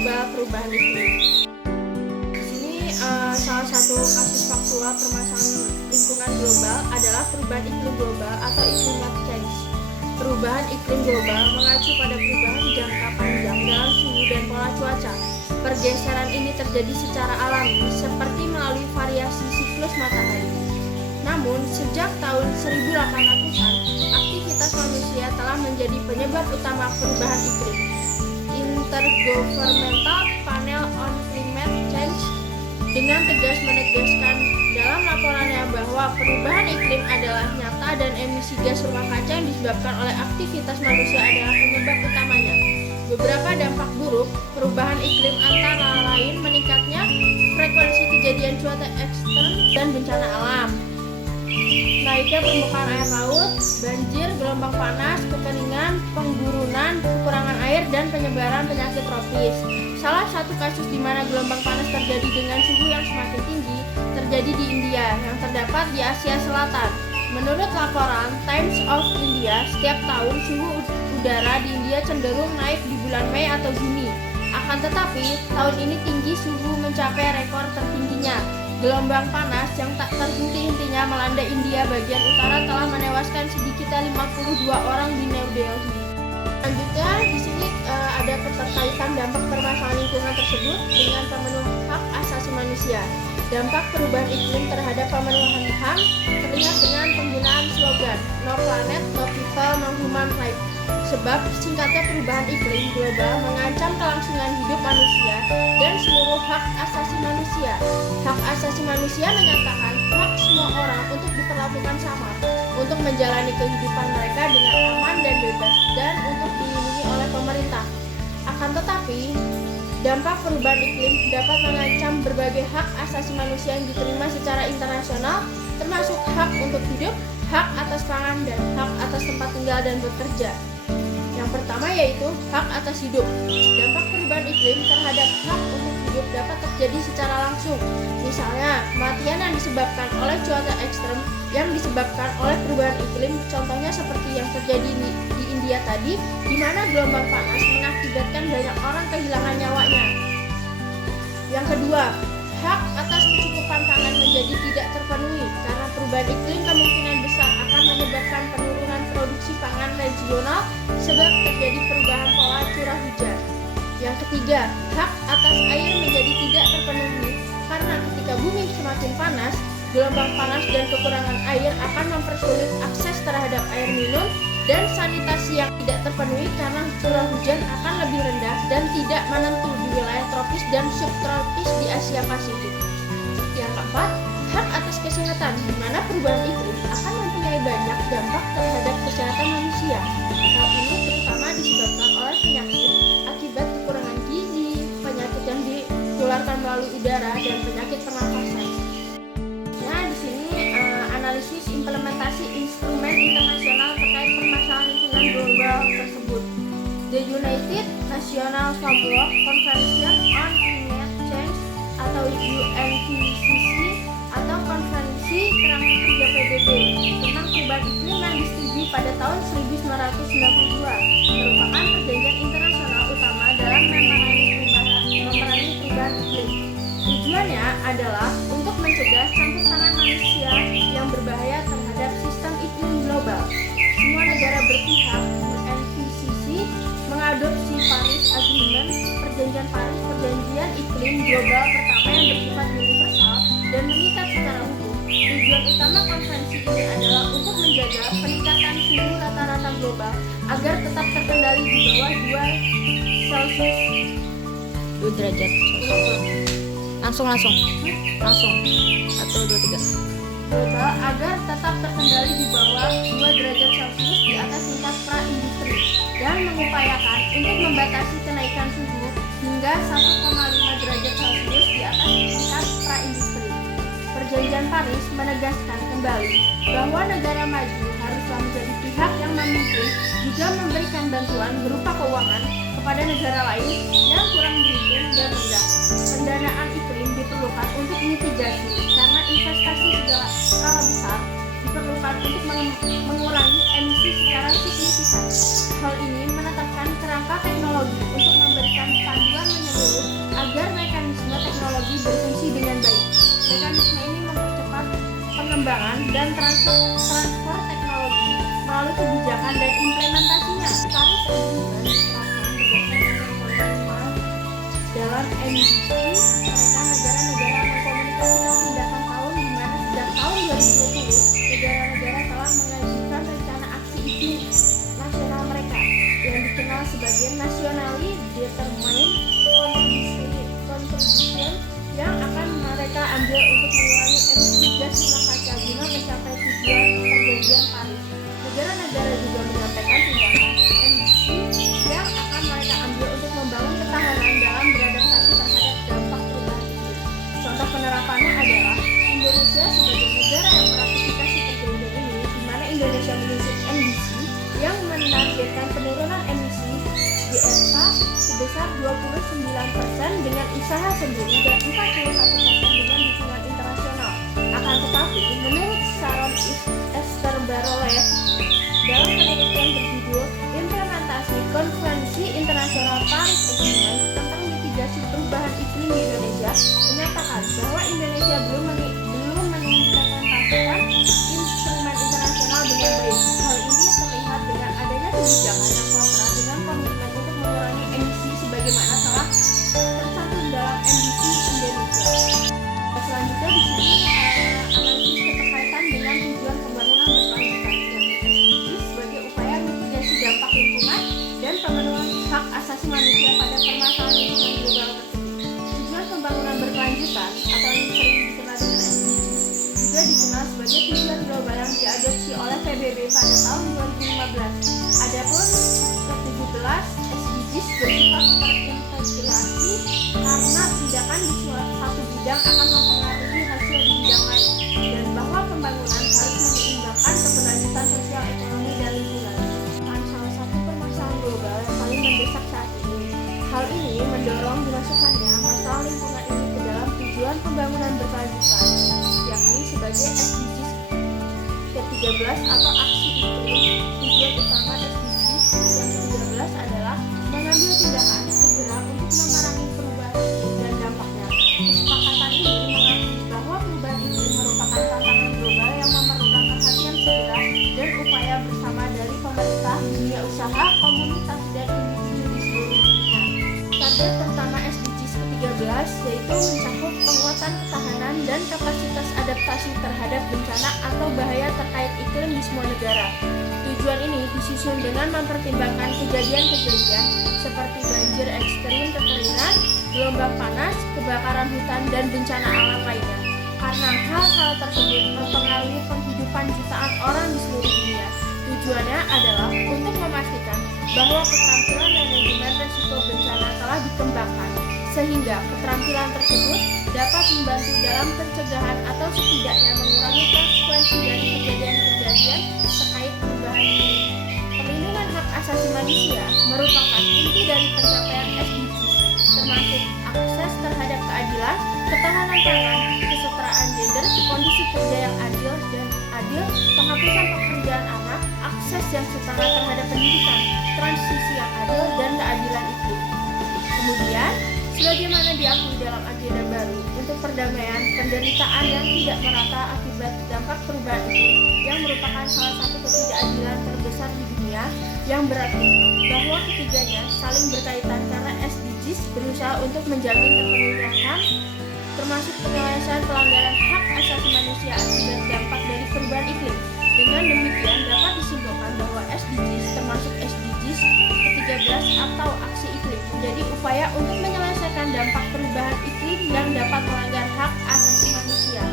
global perubahan iklim. Di sini salah satu kasus faktual permasalahan lingkungan global adalah perubahan iklim global atau climate change. Perubahan iklim global mengacu pada perubahan jangka panjang dalam suhu dan pola cuaca. Pergeseran ini terjadi secara alami seperti melalui variasi siklus matahari. Namun, sejak tahun 1800-an, aktivitas manusia telah menjadi penyebab utama perubahan iklim. Intergovernmental Panel on Climate Change dengan tegas menegaskan dalam laporannya bahwa perubahan iklim adalah nyata dan emisi gas rumah kaca yang disebabkan oleh aktivitas manusia adalah penyebab utamanya. Beberapa dampak buruk perubahan iklim antara lain meningkatnya frekuensi kejadian cuaca ekstrem dan bencana alam, naiknya permukaan air laut, banjir, gelombang panas, kekeringan, penggurunan, kekurangan air, dan penyebaran penyakit tropis. Salah satu kasus di mana gelombang panas terjadi dengan suhu yang semakin tinggi terjadi di India yang terdapat di Asia Selatan. Menurut laporan Times of India, setiap tahun suhu udara di India cenderung naik di bulan Mei atau Juni. Akan tetapi, tahun ini tinggi suhu mencapai rekor tertingginya. Gelombang panas yang tak terhenti-hentinya melanda India bagian utara telah menewaskan sedikitnya 52 orang di New Delhi. Selanjutnya, di sini ada keterkaitan dampak permasalahan lingkungan tersebut dengan pemenuhan hak asasi manusia. Dampak perubahan iklim terhadap pemenuhan HAM terlihat dengan penggunaan slogan No Planet, No People, No Human Rights. Sebab singkatnya perubahan iklim global mengancam kelangsungan hidup manusia dan seluruh hak asasi manusia. Hak asasi manusia menyatakan hak semua orang untuk diperlakukan sama, untuk menjalani kehidupan mereka dengan aman dan bebas, dan untuk dilindungi oleh pemerintah. Akan tetapi, dampak perubahan iklim dapat mengancam berbagai hak asasi manusia yang diterima secara internasional, termasuk hak untuk hidup, hak atas pangan, dan hak atas tempat tinggal dan bekerja. Yang pertama yaitu hak atas hidup. Dampak perubahan iklim terhadap hak untuk hidup dapat terjadi secara langsung. Misalnya, kematian yang disebabkan oleh cuaca ekstrem yang disebabkan oleh perubahan iklim, contohnya seperti yang terjadi di India tadi, di mana gelombang panas mengakibatkan banyak orang kehilangan nyawanya. Yang kedua, hak atas kecukupan pangan menjadi tidak terpenuhi karena perubahan iklim kemungkinan besar akan menyebabkan penurunan produksi pangan regional sebab terjadi perubahan pola curah hujan. Yang ketiga, hak atas air menjadi tidak terpenuhi karena ketika bumi semakin panas, gelombang panas dan kekurangan air akan mempersulit akses terhadap air minum, dan sanitasi yang tidak terpenuhi karena curah hujan akan lebih rendah dan tidak menentu di wilayah tropis dan subtropis di Asia Pasifik. Yang keempat, hak atas kesehatan, di mana perubahan iklim akan mempunyai banyak dampak terhadap kesehatan manusia. Hal ini terutama disebabkan oleh penyakit akibat kekurangan gizi, penyakit yang ditularkan melalui udara, dan penyakit pernafasan. Nah, di sini analisis implementasi instrumen internasional terkait permasalahan lingkungan global tersebut. The United Nations Framework Convention on Climate Change atau UNFCCC atau Konvensi Kerangka Kerja PBB tentang perubahan iklim yang disetujui pada tahun 1992 merupakan perjanjian internasional utama dalam memerangi perubahan iklim. Tujuannya adalah untuk mencegah campur tangan manusia yang berbahaya terhadap sistem iklim global. Semua negara berpihak UNFCCC mengadopsi Paris Agreement, perjanjian Paris, perjanjian iklim global pertama yang bersifat universal dan mengikat secara hukum. Tujuan utama konvensi ini adalah untuk menjaga peningkatan suhu rata-rata global agar tetap terkendali di bawah 2 derajat Celcius. Langsung 1, 2, 3 global agar tetap terkendali di bawah 2 derajat Celcius di atas tingkat pra-industri, dan mengupayakan untuk membatasi kenaikan suhu hingga 1,5 derajat Celcius di atas tingkat pra-industri. Perjanjian Paris menegaskan kembali bahwa negara maju haruslah menjadi pihak yang memimpin juga memberikan bantuan berupa keuangan kepada negara lain yang kurang beruntung dan rendah. Pendanaan iklim diperlukan untuk mitigasi karena investasi skala besar diperlukan untuk mengurangi emisi secara signifikan. Hal ini menetapkan kerangka teknologi untuk memberikan panduan menyeluruh pengembangan dan transfer teknologi melalui kebijakan dan implementasinya. Paris Agreement diterapkan berdasarkan dalam MDG. Mereka negara-negara mengkomunikasikan tindakan tahun di mana sejak tahun 2020 negara-negara telah mengajukan rencana aksi iklim nasional mereka yang dikenal sebagai Nationally Determined Contribution yang akan mereka ambil untuk mengurangi emisi gas rumah kaca guna mencapai tujuan perjanjian Paris. Negara-negara juga menyampaikan tindakan MDG yang akan mereka ambil untuk membangun ketahanan dalam beradaptasi terhadap dampak perubahan iklim. Contoh penerapannya adalah Indonesia sebagai negara yang meratifikasi perjanjian ini, di mana Indonesia menyusun MDG yang menargetkan penurunan emisi GRK sebesar 29% dengan usaha sendiri dan 41% dengan dukungan internasional. Akan tetapi, menurut Sharon Esther Barolet, dalam penelitian berjudul Implementasi Konvensi Internasional Paris Agreement tentang mitigasi perubahan iklim di Indonesia, menyatakan bahwa Indonesia belum mengimplementasikan instrumen internasional dengan baik. Hal ini terlihat dengan adanya kebijakan yang kontra dengan komitmen untuk mengurangi emisi sebagaimana telah tercantum dalam MDG Indonesia. Selanjutnya di sini analisis keterkaitan dengan tujuan pembangunan berkelanjutan sebagai upaya mitigasi dampak lingkungan dan pemenuhan hak asasi manusia pada permasalahan lingkungan global tersebut. Tujuan pembangunan berkelanjutan atau yang sering dikenal dengan SDGs juga dikenal sebagai tujuan global yang diadopsi oleh PBB pada tahun 2015. Adapun ke-17 SDGs bersifat terintegrasi karena tindakan di satu bidang akan mempengaruhi hasil di bidang lain, dan bahwa pembangunan harus menyeimbangkan keberlanjutan sosial, ekonomi, dan lingkungan. Salah satu permasalahan global yang paling mendesak saat ini. Hal ini mendorong dimasukkannya masalah lingkungan ini ke dalam tujuan pembangunan berkelanjutan, yakni sebagai SDGs ke-13 atau aksi iklim. Tujuan utama SDGs yang ke-13 adalah mengambil tindakan segera untuk memerangi perubahan iklim dan dampaknya. Kesepakatan ini mengakui bahwa perubahan iklim merupakan tantangan global yang memerlukan perhatian segera dan upaya bersama dari pemerintah, dunia usaha, komunitas, dan individu di seluruh dunia. Target pertama SDGs ke-13 yaitu mencakup penguatan ketahanan dan kapasitas adaptasi terhadap bencana atau bahaya terkait iklim di semua negara. Tujuan ini disusun dengan mempertimbangkan kejadian-kejadian seperti banjir ekstrim, kekeringan, gelombang panas, kebakaran hutan, dan bencana alam lainnya. Karena hal-hal tersebut mempengaruhi penghidupan jutaan orang di seluruh dunia. Tujuannya adalah untuk memastikan bahwa keterampilan manajemen risiko bencana telah dikembangkan, sehingga keterampilan tersebut dapat membantu dalam pencegahan atau setidaknya mengurangi konsekuensi dari kejadian-kejadian terkait perubahan iklim. Perlindungan hak asasi manusia merupakan inti dari pencapaian SDGs, termasuk akses terhadap keadilan, ketahanan pangan, kesetaraan gender, kondisi kerja yang adil, penghapusan pekerjaan anak, akses yang setara terhadap pendidikan, transisi yang adil, dan keadilan iklim. Kemudian, sebagaimana diakui dalam agenda baru untuk perdamaian, penderitaan yang tidak merata akibat dampak perubahan iklim yang merupakan salah satu ketidakadilan terbesar di dunia, yang berarti bahwa ketiganya saling berkaitan karena SDGs berusaha untuk menjamin terpenuhinya HAM, termasuk penyelesaian pelanggaran hak asasi manusia akibat dampak dari perubahan iklim. Dengan demikian dapat disimpulkan bahwa SDGs termasuk SDGs ke-13 atau aksi iklim menjadi upaya untuk menyelesaikan dampak perubahan iklim yang dapat melanggar hak asasi manusia.